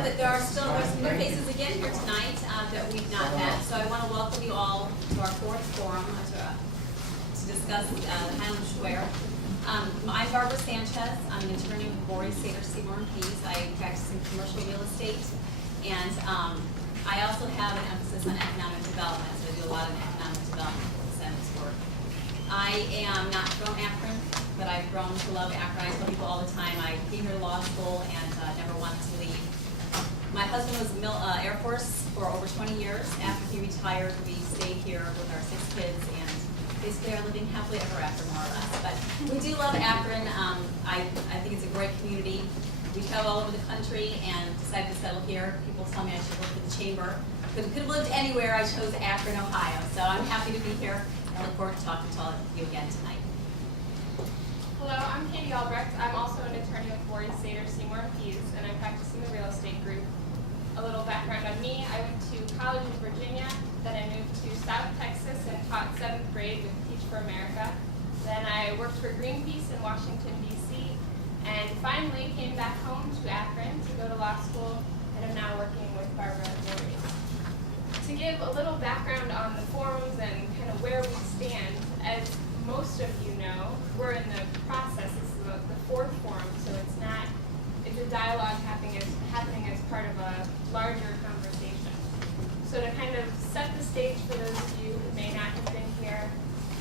that there's some new faces again here tonight that we've not met. So I want to welcome you all to our fourth forum to discuss Highland Square. I'm Barbara Sanchez. I'm an attorney with Boris, Sater, Seymour & Pease. I practice in commercial real estate, and I also have an emphasis on economic development. So I do a lot of economic development incentives work. I am not from Akron, but I've grown to love Akron. I tell people all the time I came here to law school and never wanted to leave. My husband was in Air Force for over 20 years. After he retired, we stayed here with our 6 kids and basically are living happily ever after, more or less. But we do love Akron. I think it's a great community. We travel all over the country and decided to settle here. People tell me I should work for the chamber. Could have lived anywhere. I chose Akron, Ohio. So I'm happy to be here. I look forward to talking to all of you again tonight. Hello, I'm Katie Albrecht. I'm also an attorney with Boris, Sater, Seymour & Pease, and I practice in the real estate group. A little background on me: I went to college in Virginia, then I moved to South Texas and taught 7th grade with Teach for America. Then I worked for Greenpeace in Washington, D.C., and finally came back home to Akron to go to law school, and am now working with Barbara and Boris. To give a little background on the forums and kind of where we stand, as most of you know, we're in the process. This is the 4th forum, so it's a dialogue happening as part of a larger conversation. So to kind of set the stage for those of you who may not have been here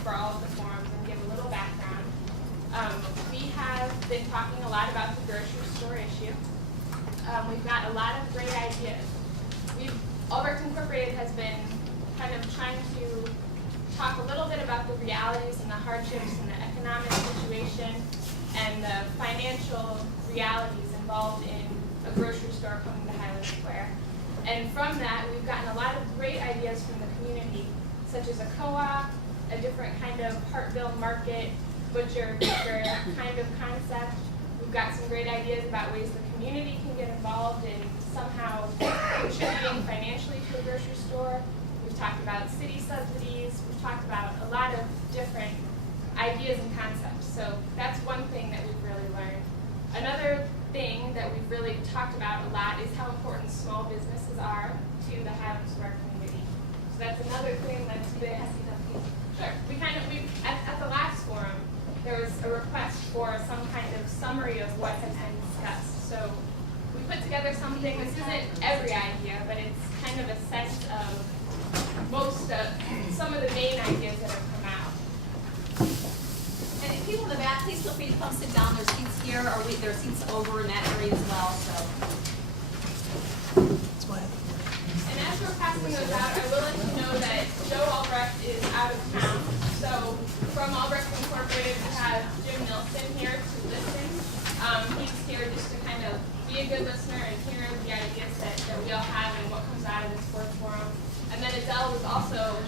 for all of the forums and give a little background, we have been talking a lot about the grocery store issue. We've got a lot of great ideas. Albrecht Incorporated has been kind of trying to talk a little bit about the realities and the hardships and the economic situation and the financial realities involved in a grocery store coming to Highland Square. And from that, we've gotten a lot of great ideas from the community, such as a co-op, a different kind of Hartville market, butcher kind of concept. We've got some great ideas about ways the community can get involved in somehow contributing financially to a grocery store. We've talked about city subsidies. We've talked about a lot of different ideas and concepts. So that's one thing that we've really learned. Another thing that we've really talked about a lot is how important small businesses are to the Highland Square community. So that's another thing that's been, sure, at the last forum, there was a request for some kind of summary of what has been discussed. So we put together something. This isn't every idea, but it's kind of a sense of some of the main ideas that have come out. And if people in the back, please feel free to come sit down. There's seats here, or there are seats over in that area as well. So. And as we're passing those out, I will let you know that Joe Albrecht is out of town. So from Albrecht Incorporated, we have Jim Nilsson here to listen. He's here just to kind of be a good listener and hear the ideas that we all have and what comes out of this 4th forum. And then Adele was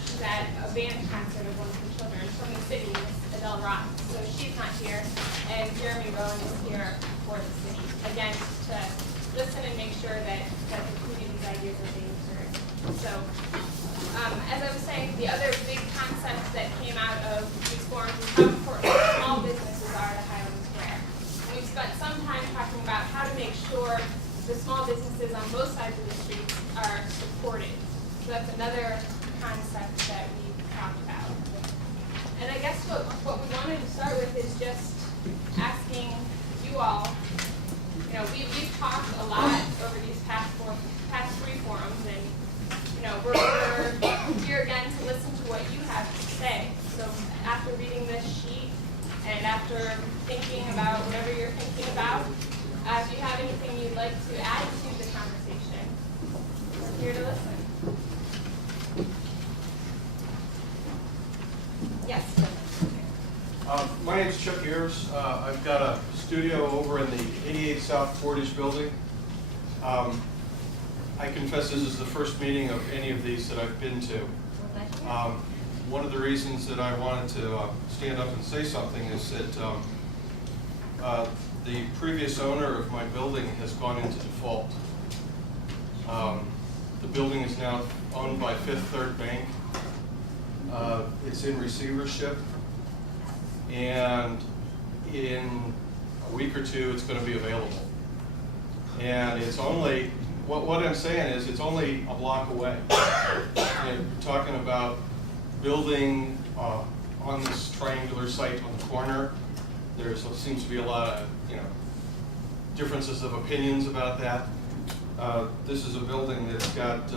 she's at a band concert of one of her children from the city, Adele Rock. So she's not here. And Jeremy Rowan is here for the city. Again, to listen and make sure that the community's ideas are being heard. So, as I was saying, the other big concept that came out of these forums is how important small businesses are to Highland Square. And we've spent some time talking about how to make sure the small businesses on both sides of the street are supported. So that's another concept that we've talked about. And I guess what we wanted to start with is just asking you all, we've talked a lot over these past 3 forums, and we're here again to listen to what you have to say. So after reading this sheet and after thinking about whatever you're thinking about, if you have anything you'd like to add to the conversation, we're here to listen. Yes. My name's Chuck Ears. I've got a studio over in the 88 South Portage building. I confess this is the first meeting of any of these that I've been to. One of the reasons that I wanted to stand up and say something is that the previous owner of my building has gone into default. The building is now owned by Fifth Third Bank. It's in receivership, and in a week or two it's going to be available. And it's only what I'm saying is it's only a block away. You're talking about building on this triangular site on the corner. There seems to be a lot of differences of opinions about that. This is a building that's got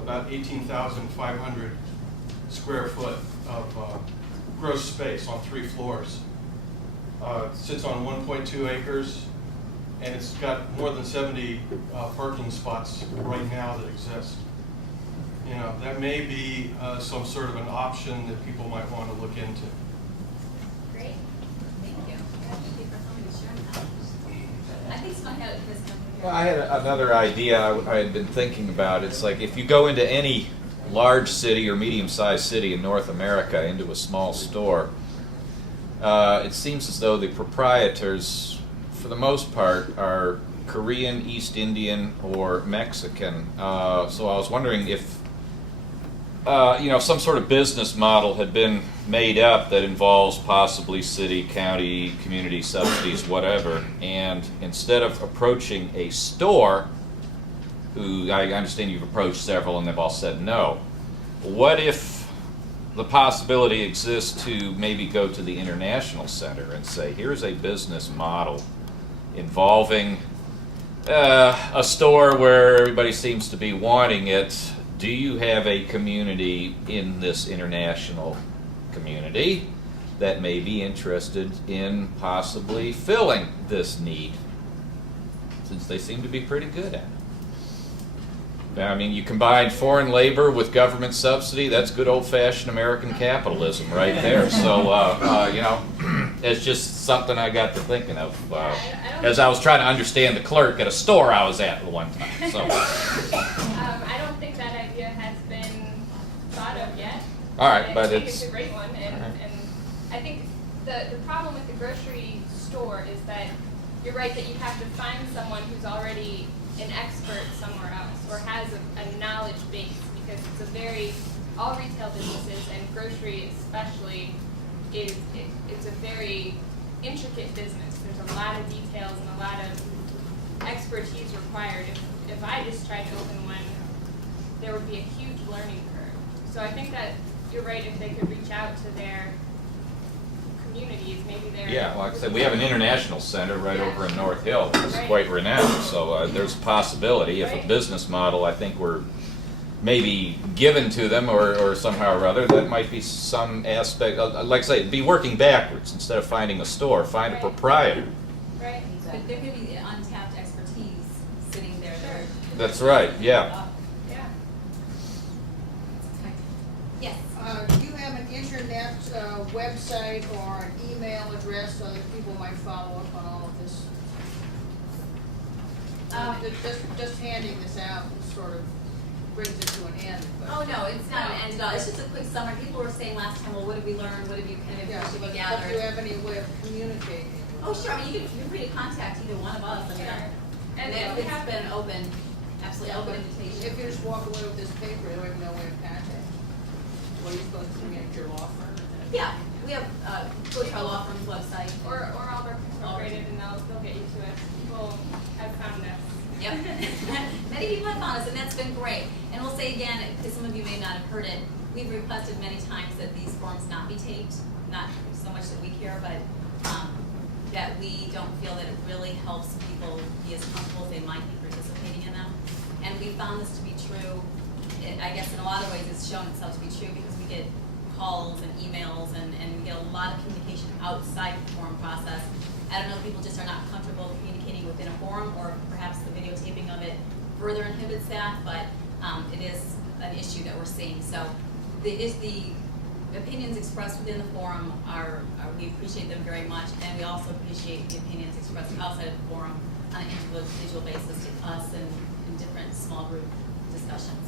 about 18,500 square foot of gross space on 3 floors. It sits on 1.2 acres, and it's got more than 70 parking spots right now that exist. That may be some sort of an option that people might want to look into. Great. Thank you. Thank you for coming to share that. I think it's going to have this company. Well, I had another idea I had been thinking about. It's like if you go into any large city or medium-sized city in North America, into a small store, it seems as though the proprietors, for the most part, are Korean, East Indian, or Mexican. So I was wondering if some sort of business model had been made up that involves possibly city, county, community subsidies, whatever, and instead of approaching a store, who I understand you've approached several and they've all said no, what if the possibility exists to maybe go to the International Center and say, here's a business model involving a store where everybody seems to be wanting it. Do you have a community in this international community that may be interested in possibly filling this need, since they seem to be pretty good at it? I mean, you combine foreign labor with government subsidy, that's good old-fashioned American capitalism right there. So, it's just something I got to thinking of as I was trying to understand the clerk at a store I was at one time. So. I don't think that idea has been thought of yet. All right, but I think it's a great one, and I think the problem with the grocery store is that you're right that you have to find someone who's already an expert somewhere else or has a knowledge base, because all retail businesses, and grocery especially, it's a very intricate business. There's a lot of details and a lot of expertise required. If I just tried to open one, there would be a huge learning curve. So I think that you're right, if they could reach out to their communities, maybe they're... Yeah, like I said, we have an international center right over in North Hill. It's quite renowned, so there's a possibility. If a business model, I think, were maybe given to them or somehow or other, that might be some aspect, like I say, be working backwards. Instead of finding a store, find a proprietor. Right. But there could be untapped expertise sitting there. Sure. That's right, yeah. Yeah. Yes. Do you have an internet website or an email address so that people might follow up on all of this? Just handing this out sort of brings it to an end. But Oh, no, it's not an end at all. It's just a quick summary. People were saying last time, well, what did we learn? What have you kind of yeah, information but you do gathered? you have any way of communicating? Oh, sure. I mean, you're free to contact either one of us. I mean, And and we it's have been open, absolutely Yeah, open but invitation. if you just walk away with this paper, you have no way of contacting. What are you supposed to get your law firm? Yeah, we have, go to our law firm's website. Or Albrecht Incorporated, and they'll get you to it. People have found us. Yep. Many people have found us, and that's been great. And we'll say again, because some of you may not have heard it, we've requested many times that these forms not be taped, not so much that we care, but that we don't feel that it really helps people be as comfortable as they might be participating in them. And we found this to be true. I guess in a lot of ways it's shown itself to be true because we get calls and emails and we get a lot of communication outside the forum process. I don't know if people just are not comfortable communicating within a forum, or perhaps the videotaping of it further inhibits that, but it is an issue that we're seeing. So the opinions expressed within the forum are we appreciate them very much, and we also appreciate the opinions expressed outside of the forum on an individual basis to us and in different small group discussions.